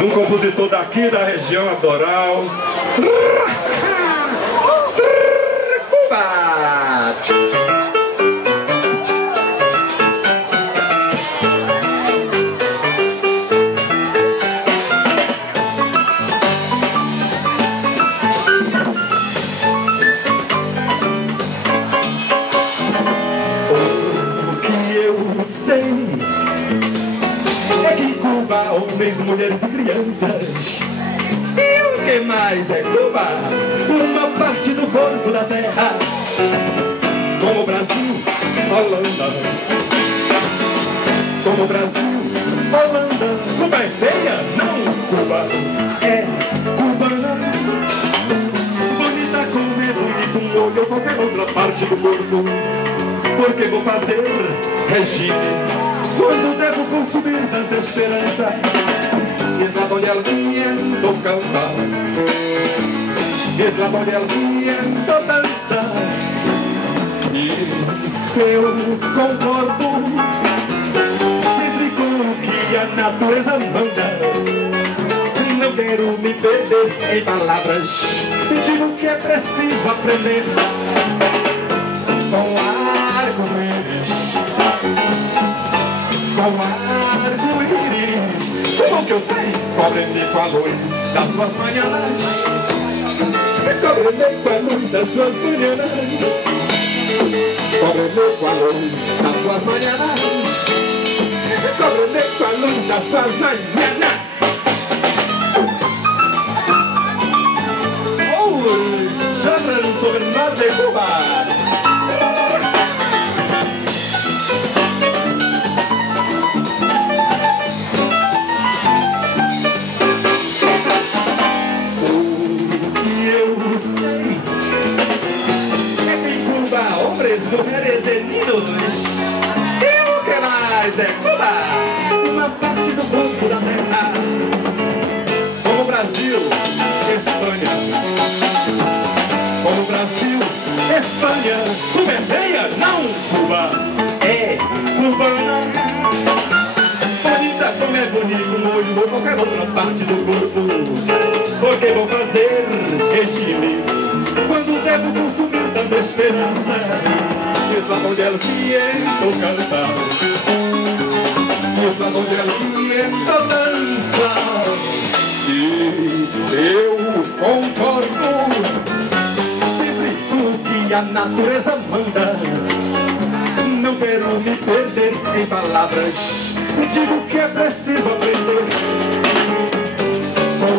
de um compositor daqui da região Doral. Cuba! Homens, mulheres e crianças. E o que mais é Cuba? Uma parte do corpo da terra, como o Brasil, Holanda. Como o Brasil, Holanda. Cuba é feia? Não, Cuba é cubana. Bonita como é bonito um olho ou qualquer outra parte do corpo. Porque vou fazer regime quando devo consumir tanta esperança. Y es la doña al viento cantar, y es la doña al viento dançar. E eu concordo sempre com o que a natureza manda. Não quero me perder em palavras, digo que é preciso aprender com arco-íris. Com arco-íris, como que eu sei? Cobre-me com a luz das suas manhãs. Cobre-me com a luz das suas manhãs. Cobre-me com a luz das suas manhãs. Cobre-me com a luz das suas manhãs. Oh, chama sobre o mar de Cuba. Mulheres e niños. E o que mais é Cuba? Uma parte do corpo da terra, como o Brasil, Espanha. Como o Brasil, Espanha. Cuba é feia? Não, Cuba é cubana. Bonita como é bonito um olho ou qualquer outra parte do corpo. Porque vou fazer regime quando devo consumir tanta esperança. Es la donde el viento canta, es la donde el viento dança. E eu concordo sempre com o que a natureza manda. Não quero me perder em palavras, digo que é preciso aprender com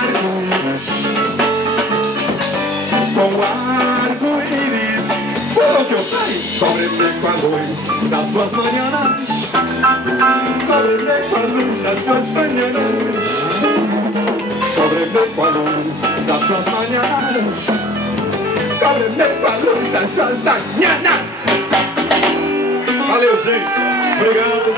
arco-íris. Com arco-íris. Como que eu sei? Cobre-me com a luz das suas manhãs. Cobre-me com a luz das suas manhãs. Cobre-me com a luz das suas manhãs. Cobre-me com a luz das suas manhãs. Valeu, gente. Obrigado.